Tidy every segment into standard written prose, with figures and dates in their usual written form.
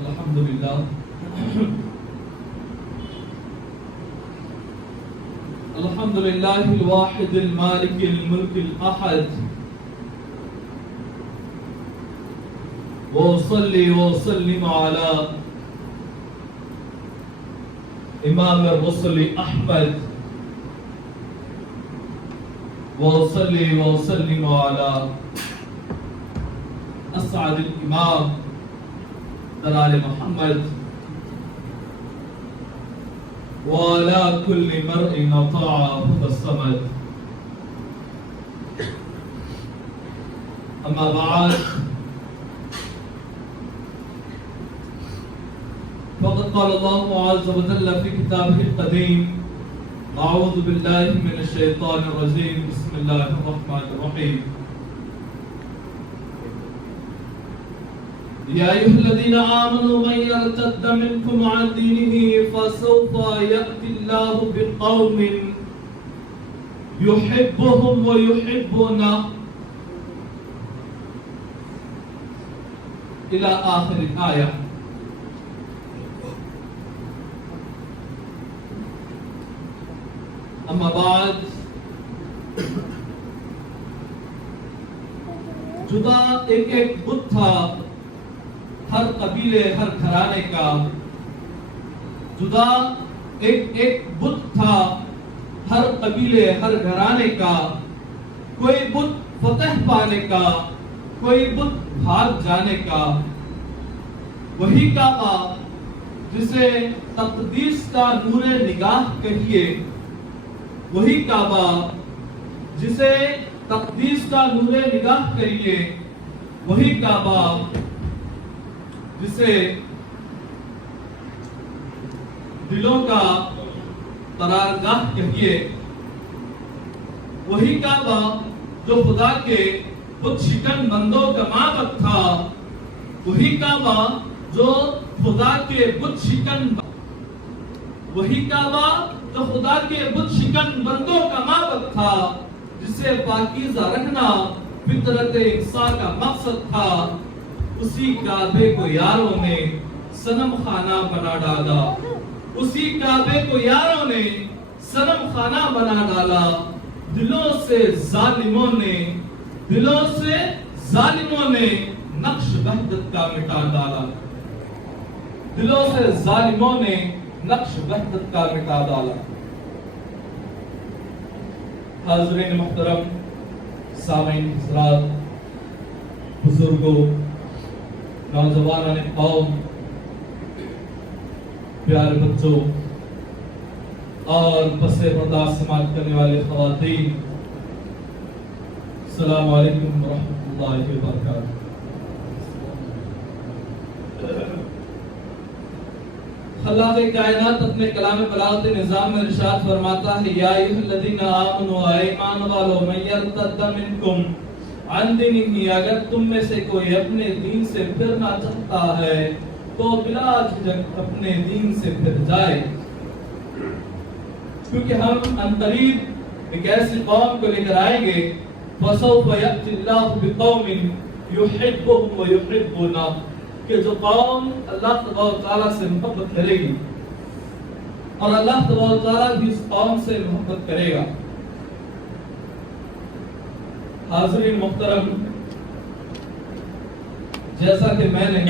الحمد للہ الحمد للہ الواحد المالک الملک الاحد وصلی وسلم علی امام الرسل احمد وصلی وسلم علی اسعد الامام دلال محمد وعلى كل مرء أطاعه فالصمد. أما بعد فقد قال الله عز وجل في كتابه القديم أعوذ بالله من الشيطان الرجيم بسم الله الرحمن الرحيم يا أيها الذين آمنوا من يرتد منكم عن دينه فسوف يأتي الله بقوم يحبهم ويحبونه إلى آخر الآية. أما بعد جدا ایک بت تھا ہر قبیلے ہر گھرانے کا، جدا ایک بت تھا ہر قبیلے ہر گھرانے کا، کوئی بت فتح پانے کا، کوئی بت بھاگ جانے کا، وہی کعبہ جسے تقدیس کا نور نگاہ کہیے، وہی کعبہ جسے تقدیس کا نور نگاہ کہیے، وہی کعبہ جسے دلوں کا قرارگاہ کہیے، وہی کعبہ جو خدا کے بت شکن بندوں کا معبد تھا، وہی کعبہ جو خدا کے بت شکن وہی کعبہ جو خدا کے بت شکن بندوں کا معبد تھا، جسے پاکیزہ رکھنا فطرت انسان کا مقصد تھا، اسی کعبے کو یاروں نے صنم خانہ بنا ڈالا، اسی کعبے کو یاروں نے صنم خانہ بنا ڈالا. دلوں سے ظالموں نے نقش وحدت کا مٹا ڈالا، دلوں سے ظالموں نے نقش وحدت کا مٹا ڈالا. حاضرین محترم، سامعین حضرات، بزرگوں، نوجوانان قوم، پیارے بچوں اور پس پردہ سماعت کرنے والے خواتین، السلام علیکم ورحمۃ اللہ وبرکاتہ. خلاق کائنات اپنے کلام بلاغت نظام میں ارشاد فرماتا ہے، یا ایھا الذین آمنوا، اے ایمان والو، من یرتد منکم عن دینہ، اگر تم میں سے کوئی اپنے دین سے پھرنا چاہتا ہے تو بلا جھجک اپنے دین سے پھر جائے، کیونکہ ہم عنقریب ایک ایسی قوم کو لے کر آئیں گے، فَسَوْفَ يَأْتِ اللَّهُ بِقَوْمٍ يُحِبُّهُمْ وَيُحِبُّونَهُ، کہ جو قوم اللہ تبارک و تعالیٰ سے محبت کرے گی اور اللہ تبارک و تعالیٰ بھی اس قوم سے محبت کرے گا. حاضرین محترم، جیسا کہ میں نے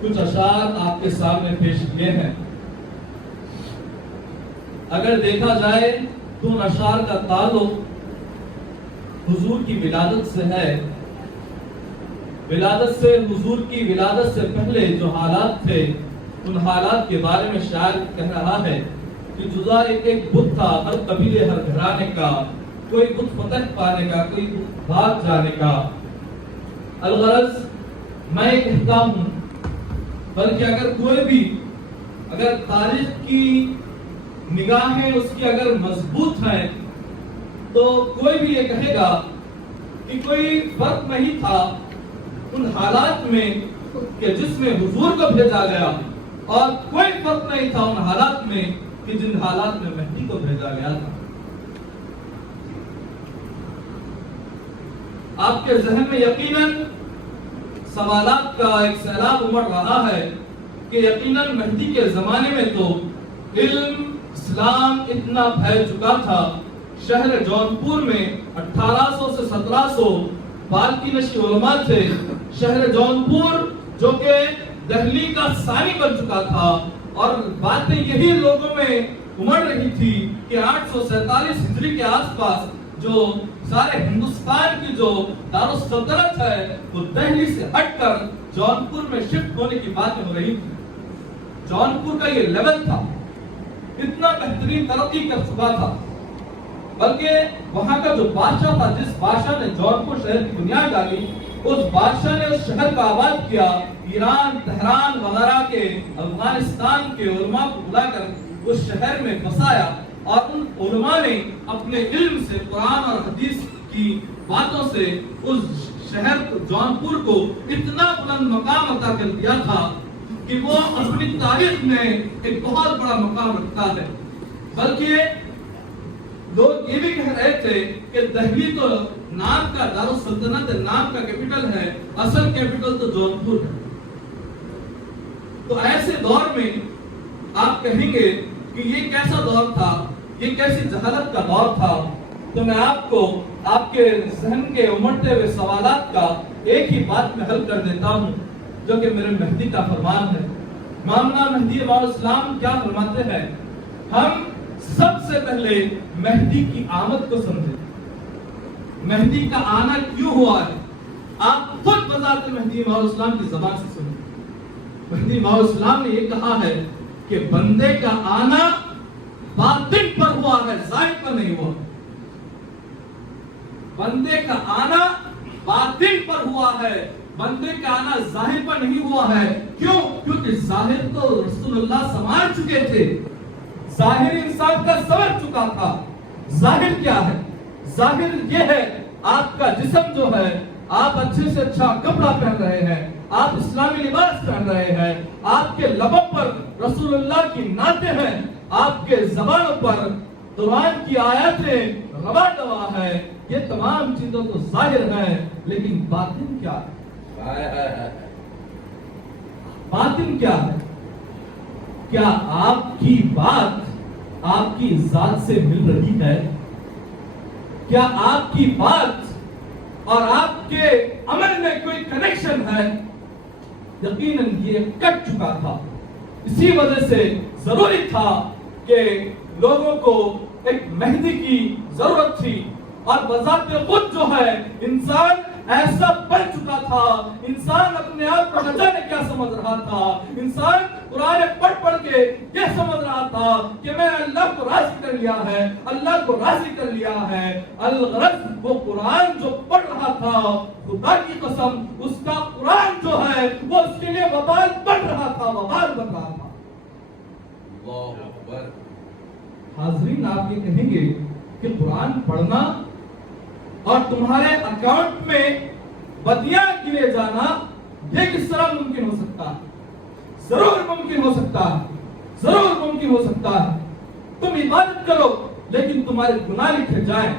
کچھ اشعار آپ کے سامنے پیش کیے ہیں، اگر دیکھا جائے تو ان اشعار کا تعلق حضور کی ولادت سے ہے. حضور کی ولادت سے پہلے جو حالات تھے، ان حالات کے بارے میں شاعر کہہ رہا ہے کہ جدا ایک بت تھا ہر قبیلے ہر گھرانے کا، کوئی بت فتح پانے کا، کوئی بت بھاگ جانے کا. الغرض میں کہتا ہوں، بلکہ اگر تاریخ کی نگاہیں اس کی اگر مضبوط ہیں تو کوئی بھی یہ کہے گا کہ کوئی فرق نہیں تھا ان حالات میں کہ جس میں حضور کو بھیجا گیا، اور کوئی فرق نہیں تھا ان حالات میں کہ جن حالات میں مہدی کو بھیجا گیا تھا. آپ کے ذہن میں یقیناً سوالات کا ایک سیلاب امڑ رہا ہے کہ یقیناً مہدی کے زمانے میں تو علم اسلام اتنا پھیل چکا تھا. شہر جونپور میں 1800 سے 1700 بالکی نشی علماء تھے. شہر جونپور جو کہ دہلی کا ثانی بن چکا تھا اور باتیں یہی لوگوں میں امڑ رہی تھی کہ 847 ہجری کے آس پاس جو سارے ہندوستان کی جو دارالسلطنت ہے وہ دہلی سے ہٹ کر جونپور میں شفٹ ہونے کی باتیں ہو رہی تھی. جونپور کا یہ لیول تھا, اتنا بہترین ترقی کر چکا تھا, بلکہ وہاں کا جو بادشاہ تھا, جس بادشاہ نے جونپور شہر کی بنیاد ڈالی, اس بادشاہ نے اس شہر کا آباد کیا. ایران, تہران وغیرہ کے, افغانستان کے علماء کو بلا کر اس شہر میں بسایا اور ان علماء نے اپنے علم سے, قرآن اور حدیث کی باتوں سے اس شہر جونپور کو اتنا بلند مقام عطا کر دیا تھا کہ وہ اپنی تاریخ میں ایک بہت بڑا مقام رکھتا ہے. بلکہ لوگ یہ بھی کہہ رہے تھے کہ دہلی تو نام کا دارالسلطنت ہے, نام کا کیپٹل ہے, اصل کیپٹل تو جونپور ہے. تو ایسے دور میں آپ کہیں گے کہ یہ کیسا دور تھا, یہ کیسی جہالت کا دور تھا. تو میں آپ کو آپ کے ذہن کے امڑتے ہوئے سوالات کا ایک ہی بات میں حل کر دیتا ہوں, جو کہ میرے مہدی کا فرمان ہے. مولانا مہدی علیہ السلام کیا فرماتے ہیں؟ ہم سب سے پہلے مہدی کی آمد کو سمجھیں, مہدی کا آنا کیوں ہوا ہے. آپ خود بذات مہدی علیہ السلام کی زبان سے سنیں. مہدی علیہ السلام نے یہ کہا ہے کہ بندے کا آنا باطن پر ہوا ہے, ظاہر پر نہیں ہوا. بندے کا آنا باطن پر ہوا ہے, بندے کا آنا ظاہر پر نہیں ہوا ہے. کیوں؟ کیونکہ ظاہر تو رسول اللہ سنوار چکے تھے, ظاہر انسان کا سنور چکا تھا. ظاہر کیا ہے؟ ظاہر یہ ہے آپ کا جسم جو ہے, آپ اچھے سے اچھا کپڑا پہن رہے ہیں, آپ اسلامی لباس پہن رہے ہیں, آپ کے لبوں پر رسول اللہ کی نعتیں ہیں, آپ کے زبانوں پر قرآن کی آیاتیں روا دوا ہے. یہ تمام چیزوں تو ظاہر ہیں, لیکن باطن کیا ہے؟ باطن کیا ہے؟ کیا آپ کی بات آپ کی ذات سے مل رہی ہے؟ کیا آپ کی بات اور آپ کے عمل میں کوئی کنیکشن ہے؟ یقیناً یہ کٹ چکا تھا. اسی وجہ سے ضروری تھا کہ لوگوں کو ایک مہدی کی ضرورت تھی. اور بذات خود جو ہے انسان ایسا بن چکا تھا, انسان اپنے آپ کو نہ جانے کیا سمجھ رہا تھا. انسان قرآن پڑھ کے یہ سمجھ رہا تھا کہ میں اللہ کو راضی کر لیا ہے, اللہ کو راضی کر لیا ہے. الغرض وہ قرآن جو پڑھ رہا تھا, خدا کی قسم اس کا قرآن جو ہے وہ اس کے لیے وبال بن رہا تھا, وبال بن رہا تھا. اللہ اکبر. حاضرین, آپ یہ کہیں گے کہ قرآن پڑھنا اور تمہارے اکاؤنٹ میں بدیاں گنے جانا یہ کس طرح ممکن ہو سکتا ہے؟ ضرور ممکن ہو سکتا ہے, ضرور ممکن ہو سکتا ہے. تم عبادت کرو لیکن تمہارے گناہ لکھے جائیں,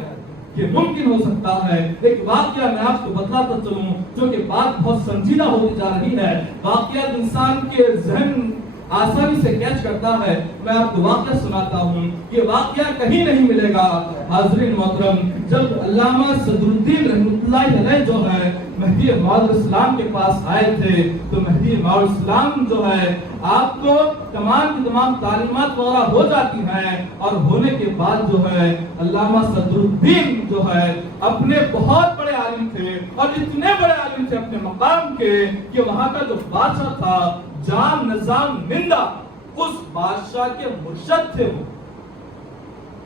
یہ ممکن ہو سکتا ہے. ایک واقعہ میں آپ کو بتلاتا چلوں جو کہ بات بہت سنجیدہ ہوتی جا رہی ہے. واقعات انسان کے ذہن آسانی سے کیچ کرتا ہے. میں آپ کو واقعہ سناتا ہوں, یہ واقعہ کہیں نہیں ملے گا. حاضرین محترم, جب علامہ صدر الدین رحمۃ اللہ علیہ جو ہے مہدی موعود الاسلام کے پاس آئے تھے, تو مہدی موعود الاسلام جو ہے آپ کو تمام کی تمام تعلیمات وغیرہ ہو جاتی ہیں, اور ہونے کے بعد جو ہے علامہ صدر الدین جو ہے اپنے بہت بڑے عالم تھے, اور اتنے بڑے عالم تھے اپنے مقام کے کہ وہاں کا جو بادشاہ تھا جام نظام نندا, اس بادشاہ کے مرشد تھے.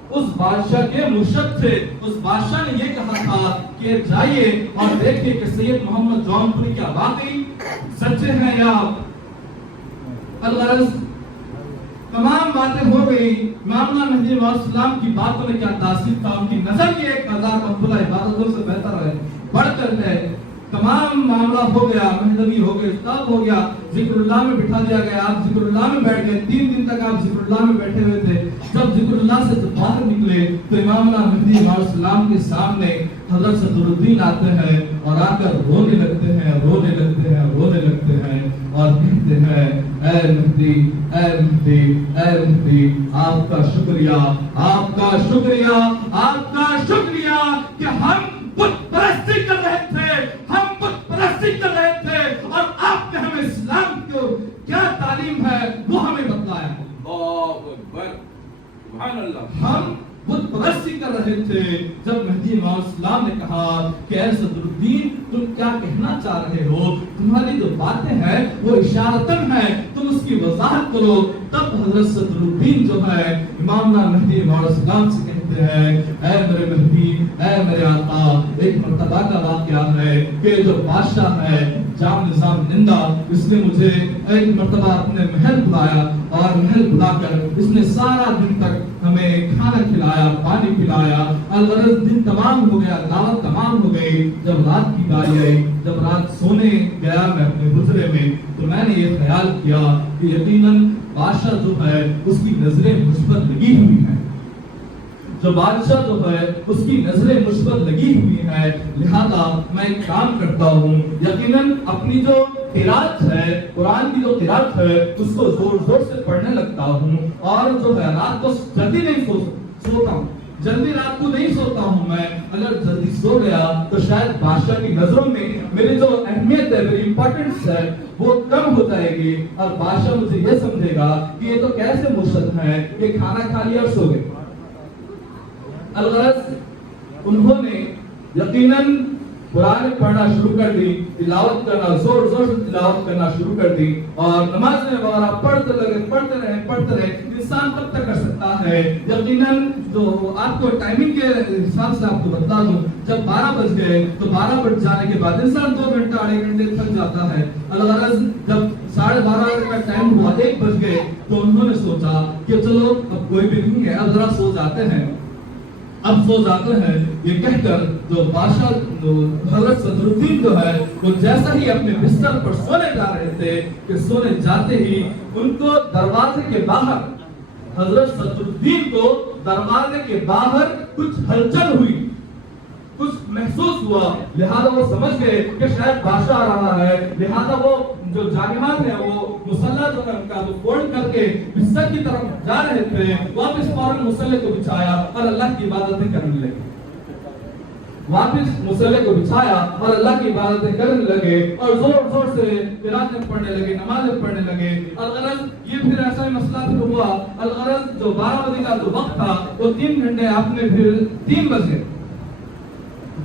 وہ اس بادشاہ کے مرشد تھے. اس بادشاہ نے یہ کہا تھا کہ جائیے اور دیکھیں کہ سید محمد جونپوری کیا واقعی سچے ہیں یا. الغرض تمام باتیں ہو گئی. مولانا مہدی علیہ السلام کی باتوں میں کیا تاثیر تھا, ان کی نظر یہ 1000 مقبولہ عبادتوں سے بہتر ہے, بڑھ کر ہے. تمام معاملہ ہو گیا, مہدوی ہو گئے, استاد ہو گیا, ذکر اللہ میں بٹھا دیا گیا. آپ ذکر اللہ میں بیٹھ گئے, 3 دن تک آپ ذکر اللہ میں بیٹھے ہوئے تھے. جب ذکر اللہ سے باہر نکلے تو امام مہدی علیہ السلام کے سامنے حضرت صدرالدین آتے ہیں اور آ کر رونے لگتے ہیں رونے لگتے ہیں رونے لگتے ہیں اور کہتے ہیں اے مہدی اے مہدی اے مہدی آپ کا شکریہ آپ کا شکریہ آپ کا شکریہ کہ ہم بت پرستی کر رہے تھے ہم بت پرستی کر رہے تھے اور آپ نے ہمیں اسلام کو کیا تعلیم ہے وہ ہمیں بتلایا. اللہ اکبر سبحان اللہ. ہم بت پرستی کر رہے تھے جب مہدی امام اسلام نے کہا کہ اے صدرالدین تم کیا کہنا چاہ رہے ہو تمہاری جو باتیں ہیں وہ اشارتاً ہیں تم اس کی وضاحت کرو. تب حضرت صدرالدین جو ہے امام مہدی امام اسلام سے کہتے ہیں اے میرے مہدی اے میرے آقا ایک مرتبہ کا واقعہ ہے کہ جو بادشاہ ہے جام نظام نندا اس نے مجھے ایک مرتبہ اپنے محل بلایا اور محل بلا کر اس نے سارا دن تک ہمیں کھانا کھلایا پانی پلایا. الغرض دن تمام ہو گیا دعوت تمام ہو گئی. جب رات کی باری آئی جب رات سونے گیا میں اپنے حجرے میں تو میں نے یہ خیال کیا کہ یقیناً بادشاہ جو ہے اس کی نظریں مجھ پر لگی ہوئی ہیں جو بادشاہ جو ہے اس کی نظریں مجھ پر لگی ہوئی ہیں لہذا میں ایک کام کرتا ہوں یقیناً اپنی جو قرات ہے قرآن کی جو قرات ہے اس کو زور زور سے پڑھنے لگتا ہوں اور جو ہے رات کو جلدی نہیں سوتا ہوں جلدی رات کو نہیں سوتا ہوں میں. اگر جلدی سو گیا تو شاید بادشاہ کی نظروں میں میری جو اہمیت ہے میری امپورٹنس ہے وہ کم ہو جائے گی اور بادشاہ مجھے یہ سمجھے گا کہ یہ تو کیسے مرشد ہیں کہ کھانا کھا لیا اور سو گئے. الغرض انہوں نے یقیناً قرآن پڑھنا شروع کر دی تلاوت کرنا زور زور سے تلاوت کرنا شروع کر دی اور نماز میں وغیرہ پڑھتے رہے. انسان کب تک کر سکتا ہے یقیناً جو آپ کو ٹائمنگ کے حساب سے آپ کو بتا دوں جب 12 بج گئے تو 12 بج جانے کے بعد انسان 2 گھنٹہ 2.5 گھنٹے تھک جاتا ہے. الغرض جب 12:30 کا ٹائم ہوا 1 بج گئے تو انہوں نے سوچا کہ چلو اب کوئی بھی نہیں ہے اب ذرا سو جاتے ہیں یہ کہہ کر جو بادشاہ حضرت صدرالدین جو ہے وہ جیسا ہی اپنے بستر پر سونے جا رہے تھے کہ سونے جاتے ہی ان کو دروازے کے باہر حضرت صدرالدین کو دروازے کے باہر کچھ ہلچل ہوئی کچھ محسوس ہوا لہذا وہ سمجھ گئے کہ شاید بادشاہ آ رہا ہے. لہذا وہ جو جاگمان ہے وہ مصلی جو ہے ان کا وہ فولڈ کر کے بستر کی طرف جا رہے تھے واپس فوراً مصلی کو بچھایا اور اللہ کی عبادتیں کرنے لگے اور اللہ کی عبادتیں کرنے لگے اور زور زور سے قراتیں پڑھنے لگے نمازیں پڑھنے لگے. الغرض یہ پھر ایسا ہی مسئلہ پھر ہوا. الغرض جو 12 بجے کا جو وقت تھا وہ 3 گھنٹے آپ نے پھر 3 بجے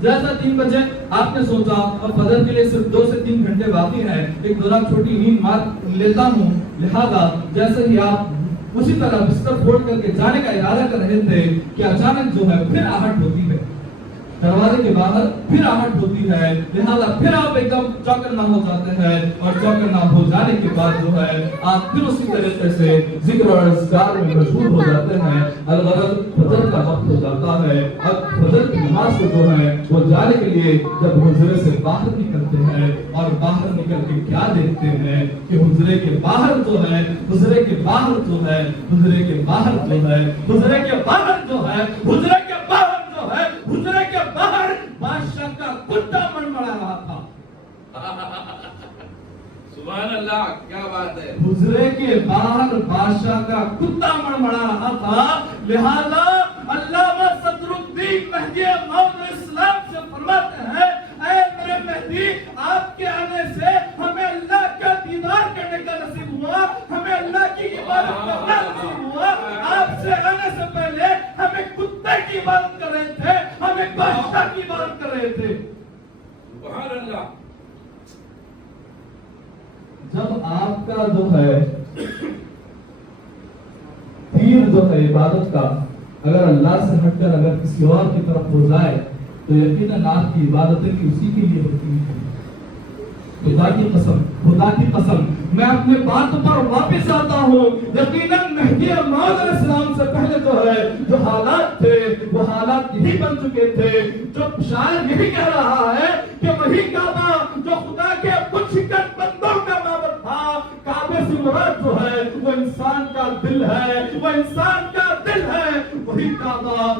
جیسا 3 بجے آپ نے سوچا اور فجر کے لیے صرف 2 سے 3 گھنٹے باقی ہیں ایک ذرا چھوٹی نیند مار لیتا ہوں. لہذا جیسے ہی آپ اسی طرح بستر پھوڑ کر کے جانے کا ارادہ کر رہے تھے کہ اچانک جو ہے پھر آہٹ ہوتی ہے دروازے کے باہر پھر آہٹ ہوتی ہے. لہذا پھر آپ ایک دم چوکنا ہو جاتے ہیں اور چوکنا ہو جانے کے بعد جو ہے آپ پھر اسی طریقے سے ذکر اور اذکار میں مشغول ہو جاتے ہیں. الغرض فجر کا وقت ہو جاتا ہے. اب فجر کی نماز کو جو ہے وہ جانے کے لیے جب حجرے سے باہر نکلتے ہیں اور باہر نکل کے کیا دیکھتے ہیں کہ حجرے کے باہر جو ہے حجرے کے باہر جو ہے حجرے کے باہر جو ہے حجرے کے باہر جو ہے حجرے کے باہر جو ہے حجرے کے باہر بادشاہ کا کتا منمڑا رہا تھا. سبحان اللہ کیا بات ہے. حجرے کے باہر بادشاہ کا کتا منمڑا رہا تھا. لہذا علامہ صدرالدین مہدی موعود اسلام سے فرماتے ہیں اے میرے مہدی آپ کے آنے سے ہمیں اللہ کا دیدار کرنے کا نصیب ہوا ہمیں اللہ کی عبادت کرنا نصیب ہوا. آپ سے آنے سے پہلے ہمیں کتے کی عبادت کر رہے تھے ہمیں بادشاہ کی عبادت کر رہے تھے. سبحان اللہ. جب آپ کا جو ہے تیر جو ہے عبادت کا اگر اللہ سے ہٹ کر اگر کسی اور کی طرف ہو جائے تو یقیناً آپ کی عبادتیں بھی اسی کے لیے ہوتی ہیں. خدا کی قسم میں اپنے بات پر واپس آتا ہوں. یقیناً مہدی موعود علیہ السلام سے پہلے جو ہے جو حالات تھے وہ حالات یہی بن چکے تھے. جو شاعر یہی کہہ رہا ہے کہ وہی کعبہ جو خدا کے کچھ شکن بندوں کا معبد تھا کعبے سے مراد جو ہے وہ انسان کا دل ہے وہ انسان کا دل ہے. وہی کعبہ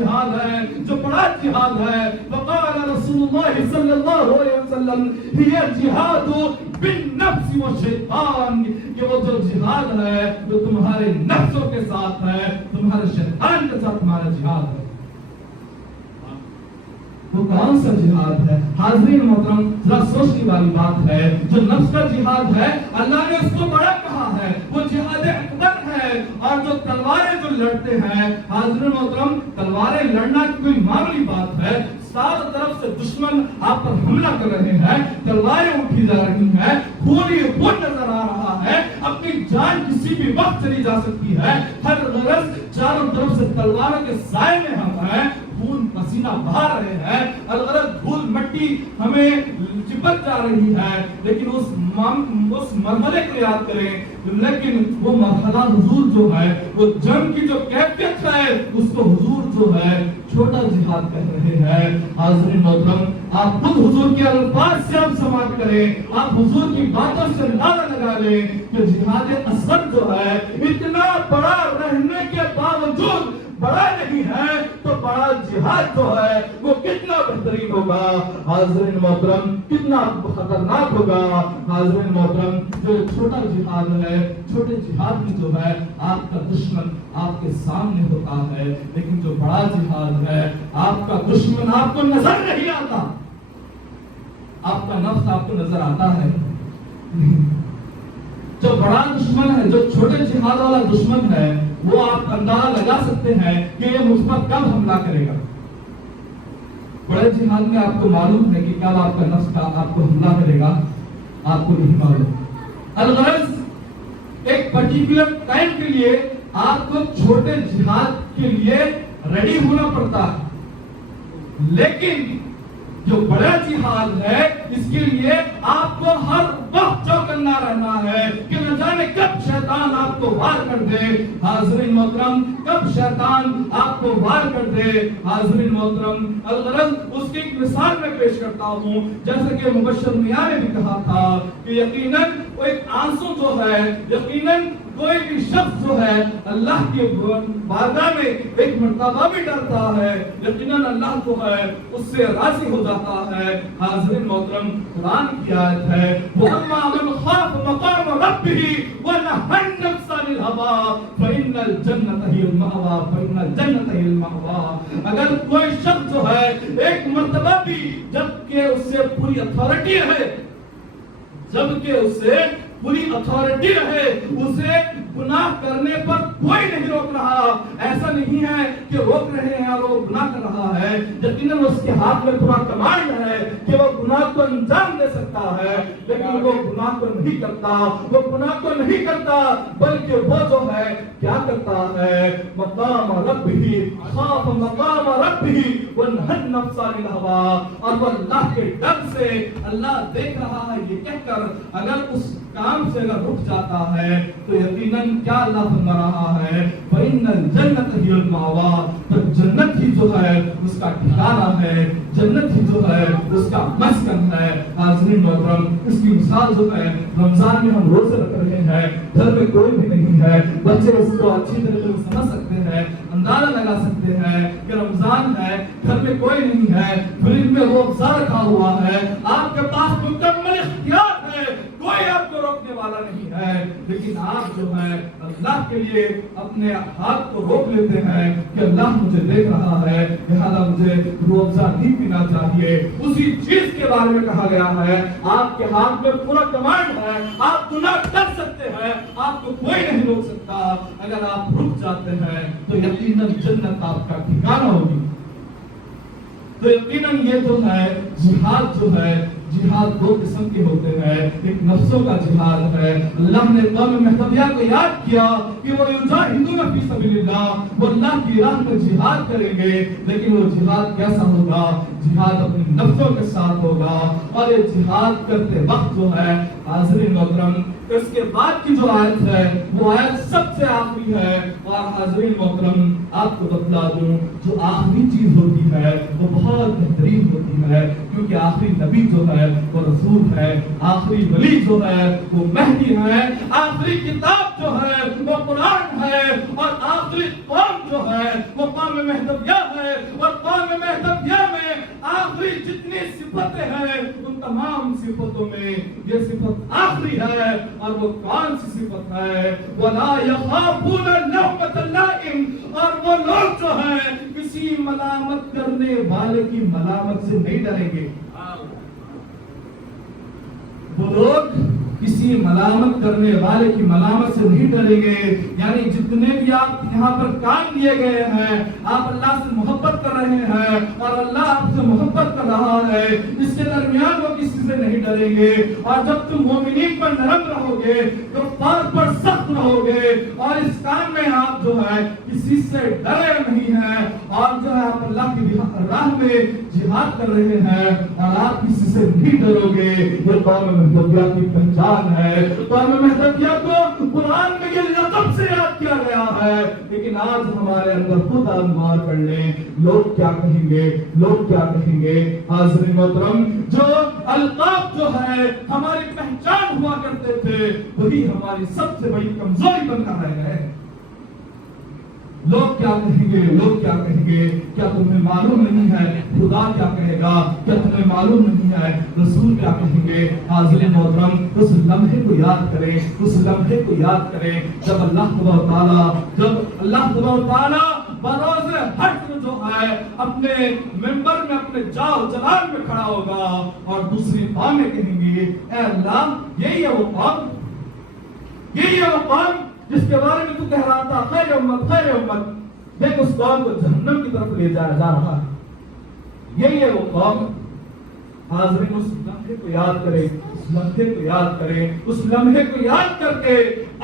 جہاد ہے، جو بڑا جہاد ہے. وقال رسول اللہ صلی اللہ علیہ وسلم هي الجہاد بالنفس والشیطان، کہ وہ جو جہاد ہے وہ تمہارے نفسوں کے ساتھ ہے، تمہارے شیطان کے ساتھ تمہارا جہاد ہے. وہ کون سا جہاد ہے؟ حاضرین محترم، ذرا سوچنے والی بات ہے. جو نفس کا جہاد ہے اللہ نے اس کو بڑا کہا ہے، وہ جہاد اکبر ہے. اور جو تلواریں جو لڑتے ہیں حاضرین محترم، تلواریں لڑنا کوئی معمولی بات ہے. چاروں طرف سے دشمن آپ پر حملہ کر رہے ہیں، تلواریں اٹھی جا رہی ہیں، خون ہی خون نظر آ رہا ہے، اپنی جان کسی بھی وقت چلی جا سکتی ہے. ہر غرض چاروں طرف سے تلواروں کے سائے میں ہم ہیں، خون پسینہ بہا رہے ہیں، الغرض دھول مٹی ہمیں چپک جا رہی ہے. لیکن اس مرحلے کو یاد کریں، لیکن وہ مرحلہ حضور جو ہے، وہ جنگ کی جو کیفیت ہے اس کو حضور جو ہے چھوٹا جہاد کہہ رہے ہیں. حاضرین محترم، آپ خود حضور کے الفاظ سے آپ سماعت کریں، آپ حضور کی باتوں سے اندازہ لگا لیں کہ جہاد اصغر جو ہے اتنا بڑا رہنے کے باوجود بڑا نہیں ہے تو بڑا جہاد جو ہے وہ کتنا بہترین ہوگا. حاضرین محترم، کتنا خطرناک ہوگا. حاضرین محترم، جو چھوٹا جہاد ہے، چھوٹے جہاد میں جو ہے آپ کا دشمن آپ کے سامنے ہوتا ہے، لیکن جو بڑا جہاد ہے آپ کا دشمن آپ کو نظر نہیں آتا. آپ کا نفس آپ کو نظر آتا ہے. جو بڑا دشمن ہے، جو چھوٹے جہاد والا دشمن ہے، وہ آپ اندازہ لگا سکتے ہیں کہ یہ مجھ پر کب حملہ کرے گا. بڑے جہاد میں آپ کو معلوم ہے کہ کب آپ کا نفس آپ کو حملہ کرے گا، آپ کو نہیں معلوم. الغرض ایک پرٹیکولر ٹائم کے لیے آپ کو چھوٹے جہاد کے لیے ریڈی ہونا پڑتا ہے، لیکن جو بڑا جہاد ہے اس کے لیے آپ کو ہر وقت چوکنا رہنا ہے کہ نہ جانے کب شیطان آپ کو وار کر دے. حاضرین محترم، کب شیطان آپ کو وار کر دے. حاضرین محترم، الغرض اس کی ایک مثال میں پیش کرتا ہوں. جیسا کہ مبشر میاں نے بھی کہا تھا کہ یقیناً وہ ایک آنسو جو ہے، یقیناً کوئی بھی شخص جو ہے اللہ کے بارگاہ میں ایک مرتبہ بھی ڈرتا ہے، یقیناً اللہ جو ہے اس سے راضی ہو جاتا ہے. حاضرین محترم، قرآن کی آیت ہے وَأَمَّا مَنْ خَافَ مَقَامَ رَبِّهِ وَنَهَى النَّفْسَ عَنِ الْهَوَىٰ فَإِنَّ الْجَنَّةَ هِيَ الْمَأْوَىٰ فَإِنَّ الْجَنَّةَ هِيَ الْمَأْوَىٰ. اگر کوئی شخص جو ہے ایک مرتبہ بھی، جبکہ اس سے پوری اتھارٹی ہے، جبکہ اس سے پوری اتھارٹی رہے، اسے گناہ کرنے پر کوئی نہیں روک رہا. ایسا نہیں ہے کہ روک رہے ہیں اور وہ گناہ کر رہا ہے، یقیناً اس کے ہاتھ میں پورا کمانڈ ہے کہ وہ گناہ کو انجام دے سکتا ہے، لیکن وہ گناہ کو نہیں کرتا. وہ گناہ کو نہیں کرتا بلکہ وہ جو ہے کیا کرتا ہے، مقام ربہ، خاف مقام ربہ ونہى النفس عن الہویٰ. اور وہ اللہ کے ڈر سے، اللہ دیکھ رہا ہے یہ کہہ کر اگر اس کام سے اگر رک جاتا ہے تو یقیناً کیا اللہ فرما رہا ہے فَإِنَّ الْجَنَّةَ هِيَ الْمَأْوَىٰ. تو جنت ہی جو ہے اس کا ٹھکانہ ہے، جنت ہی جو ہے اس کا مسکن ہے. حاضرین محترم، اس کی مثال جو ہے رمضان میں ہم روزے رکھ رہے ہیں، گھر میں کوئی بھی نہیں ہے، بچے اس کو اچھی طریقے سے سمجھ سکتے ہیں، اندازہ لگا سکتے ہیں کہ رمضان ہے، گھر میں کوئی نہیں ہے، فریج میں روزہ رکھا ہوا ہے، آپ کے پاس مکمل اختیار ہے، کوئی آپ کو روکنے والا نہیں ہے. لیکن آپ جو ہے اللہ کے لیے اپنے ہاتھ کو روک لیتے ہیں کہ اللہ مجھے دیکھ رہا ہے، لہذا مجھے روزہ نہیں پینا چاہیے. اسی چیز کے بارے میں کہا گیا ہے آپ کے ہاتھ میں پورا کمانڈ ہے، آپ گناہ کر سکتے ہیں، آپ کو کوئی نہیں روک سکتا. اگر آپ رک جاتے ہیں تو یقیناً جنت آپ کا ٹھکانہ ہوگی. تو یقیناً یہ جو ہے جہاد جو ہے، جہاد دو قسم کے ہوتے ہیں. ایک نفسوں کا جہاد ہے. اللہ نے قوم مہدویہ کو یاد کیا کہ وہ یجاہدون فی سبیل اللہ، وہ اللہ کی راہ میں جہاد کریں گے، لیکن وہ جہاد کیسا ہوگا؟ جہاد اپنی نفسوں کے ساتھ ہوگا. اور یہ جہاد کرتے وقت جو ہے حاضرین محترم، اس کے بعد کی جو آیت ہے وہ آیت سب سے آخری ہے. اور حاضرین محترم، آپ کو بتلا دوں جو آخری چیز ہوتی ہے وہ بہت بہترین ہوتی ہے، کیونکہ آخری نبی جو ہے وہ رسول ہے، آخری ولی جو ہے وہ مہدی ہے، آخری کتاب جو ہے وہ قرآن ہے، اور آخری قوم جو ہے وہ قوم مہدویہ ہے. اور قوم مہدویہ میں آخری جتنی صفتیں ہیں ان تمام صفتوں میں یہ صفت آخری ہے، اور وہ کون سی صفت ہے؟ وَلَا يَخَافُونَ لَوْمَةَ لَائِمٍ، اور وہ لوگ جو ہیں کسی ملامت کرنے والے کی ملامت سے نہیں ڈریں گے۔ وہ لوگ کسی ملامت کرنے والے کی ملامت سے نہیں ڈریں گے، یعنی جتنے بھی آپ یہاں پر کام دیے گئے ہیں، آپ اللہ سے محبت کر رہے ہیں اور اللہ آپ سے محبت کر رہا ہے، اس کے درمیان وہ کسی سے نہیں ڈریں گے۔ اور جب تم مومنین پر نرم رہو گے، کفار پر سخت رہو گے، اور اس کام میں آپ جو ہے کسی سے ڈرے نہیں ہیں، اور جو ہے آپ اللہ کی راہ میں جہاد کر رہے ہیں اور آپ کسی سے نہیں ڈرو گے، یہ قوم مہدویہ کی پہچان ہے۔ قوم مہدویہ کو قرآن میں یہ لقب سے یاد کیا گیا ہے، لیکن آج ہمارے اندر خود آزمائش کر لیں، لوگ کیا کہیں گے، لوگ کیا کہیں گے۔ حاضرین محترم، جو القاب جو ہے ہماری پہچان ہوا کرتے تھے، وہی ہماری سب سے بڑی کمزوری بن کر رہ گئے۔ لوگ کیا کہیں گے، لوگ کیا کہیں گے، کیا تمہیں معلوم نہیں ہے خدا کیا کہے گا؟ کیا تمہیں معلوم نہیں ہے رسول کیا کہیں گے؟ حاضرین محترم، اس لمحے کو یاد کریں، اس لمحے کو یاد کریں جب اللہ تعالیٰ بروز حشر جو ہے اپنے ممبر میں، اپنے جاہ جلال میں کھڑا ہوگا اور دوسری قومیں کہیں گی، اے اللہ یہی ہے وہ قوم، یہی ہے وہ قوم جس کے بارے میں تو کہہ رہا تھا خیر امت خیر امت، دیکھ اس قوم کو جہنم کی طرف لے جایا جا رہا ہے، یہی ہے وہ قوم۔ حاضرین، اس لمحے کو یاد کریں، اس لمحے کو یاد کریں، اس لمحے کو یاد کر کے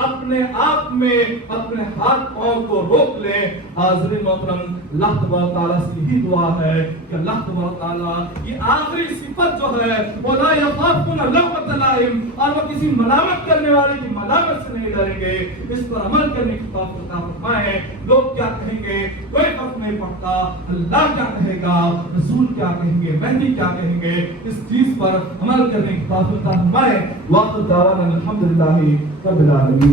اپنے آپ میں اپنے ہاتھ پاؤں کو روک لیں۔ حاضرین محترم، اللہ تبارک تعالیٰ سے یہی دعا ہے کہ اللہ تبارک تعالیٰ یہ آخری صفت جو ہے وَلَا يَخَافُونَ لَوْمَةَ لَائِمٍ، اور وہ کسی ملامت کرنے والے کی ملامت سے نہیں ڈریں گے، اس پر عمل کرنے کی توفیق عطا فرمائیں۔ لوگ کیا کہیں گے کوئی فرق نہیں پڑتا، اللہ کیا کہے گا، رسول کیا کہیں گے، مہدی کیا کہیں گے، اس چیز پر عمل کرنے کی توفیق عطا فرمائیں۔ وآخر دعوانا الحمدللہ رب العالمین۔